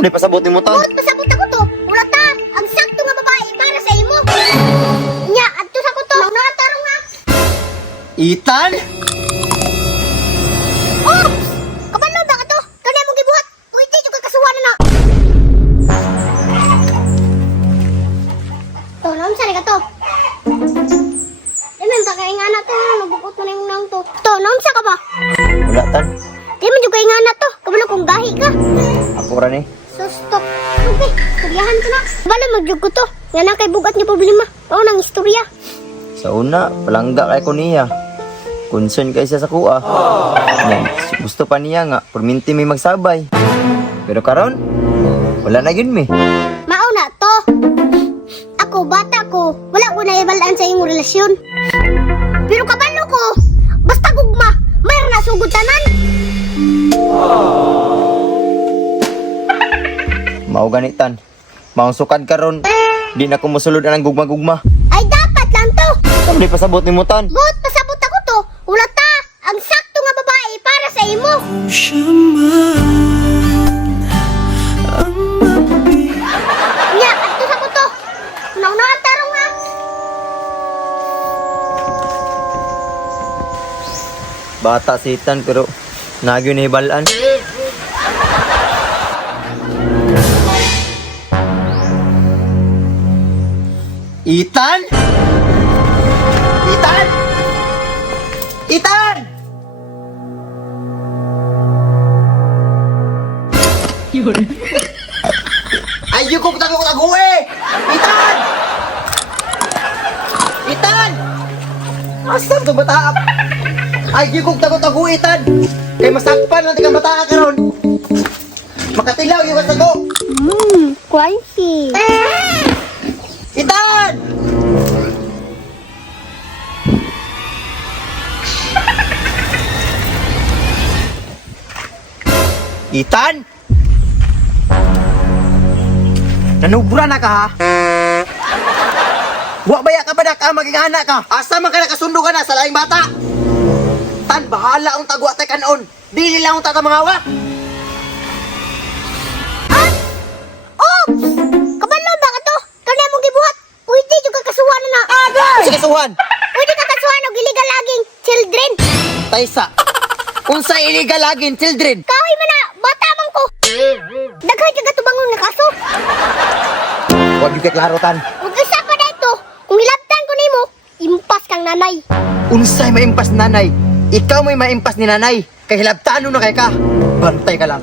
Di pasabot mo tan. Buot pasabot ako to. Wala ta. Ang sakto nga babae para sa imo. Nya, adto sa ko to. Natarong nga. Ethan? Oops! Kabalo ba ka to? Kanay mo gibuhat. Pwede yung kakasuwanan na. To, naunsa ka to? Daman, kakaingan na to. Nabukot mo na yung nang to. To, naunsa ka ba? Wala tan. Di man yung kaingan na to. Kabalo kung gahi ka. Ako ra ni. So, stop. Okay, turyahan ko na. Kabalo, magyug ko to. Nga na kay bugat niya problema. Oo, nang istorya. Sa una, palangga kay ko niya. Concern kay siya sa kuha. Yan, gusto pa niya nga, perminti may magsabay. Pero karon, wala na yun mi. Mauna to. Ako, bata ko. Wala ko na ibalaan sa iyong relasyon. Pero kabalo ko, basta gugma, mayroon na sugutanan. Mao ganitan. Maong sukad karon, di na ko mosulod ang gugma-gugma. Ay, dapat lang to. Di pasabot ni mo tan. Buot pasabot ako to. Wala ta. Ang sakto nga babae para sa imo. Nya, adto sa ko to. Nauna tarong nga. Bata si Ethan pero nagyo na ibalaan. Ethan? Ethan? Ethan! Ay, yung kong tago eh! Ethan! Ethan! Asan to bata? Ay, yung kong tago Ethan! Kay masakpan lang tika bata ka ron! Makatilaw yung kasago! Crunchy. Ethan! Ethan? Nanubura na ka ha? Wa baya ka ba na ka maging anak ka? Asa man ka nakasundo ka na sa laing bata? Tan, bahala ang tagwa tay kanon. Di nila ang tatamangawak. Oops! Kabalo ba ka to? Kanay mo gibuhat. Pwede yung kakasuwanan na. Sige, suhan. Pwede kakasuwanan og illegal laging children. Taysa. Unsa illegal lagin, children? Kahoy man na, bata man ko. Daghan yung katubangon nga kaso. Huwag yung klaro, Tan. Ug isa pa na ito, kung hilabtan ko nimo, impas kang nanay. Unsay maimpas nanay? Ikaw may maimpas ni nanay. Kay hilabtano na kay ka. Bantay ka lang.